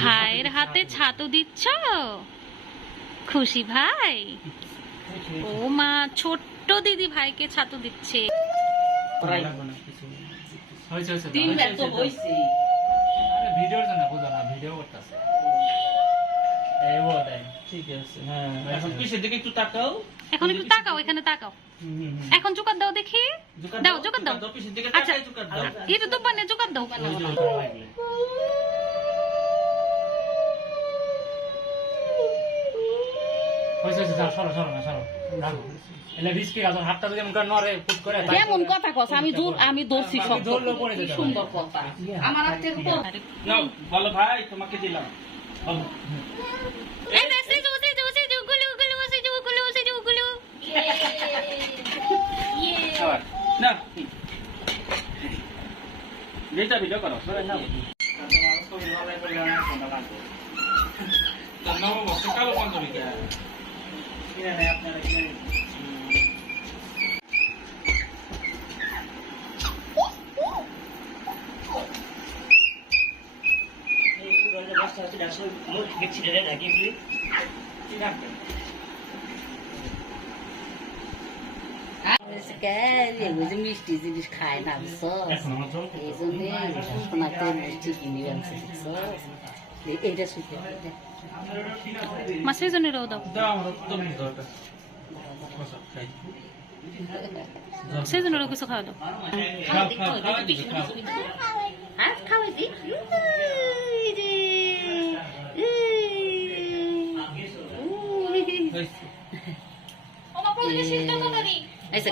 ভাইয়ের হাতে ছাতু দিচ্ছ? খুশি ভাই? ও মা ছোট্ট দিদি ভাইকে ছাতু দিচ্ছে। হ্যাঁ। এখন একটু তাকাও? এখন একটু তাকাও এখানে জোকার দাও দেখি। জোকার দাও জোকার দাও। আচ্ছা তাকাই জোকার দাও। এটা তো মানে জোকার দাও হয়েছে, হয়েছে, যাও, সরো, সরো না, সরো। রাখো। এলে risky কাজ, হাতটা যদি এমন করে নড়ে, করে, কেমন কথা কস আমি দূর আমি ধরছি সব ধরলেও পড়ে যেতে সুন্দর কথা। আমার হাত নাও বলো ভাই তোমাকে দিলাম। বলো। এই গুলু, না ভিডিও করো সরে নাও। নাও বসে কালো পাঞ্জাবি কে কিনে নেয় আপনারা কিনে নিন। মিষ্টি জিনিস খায় না বুঝছ এই জন্য মিষ্টি কিনে আনছে বুঝছ এইটা শুধু মা সেজনেরও দাও। দাও আমার একদম দরকার সেজনেরও কিছু খাওয়া দাও। খাও খাও খাও দিবে খাও আর খাওয়াই দি। আচ্ছা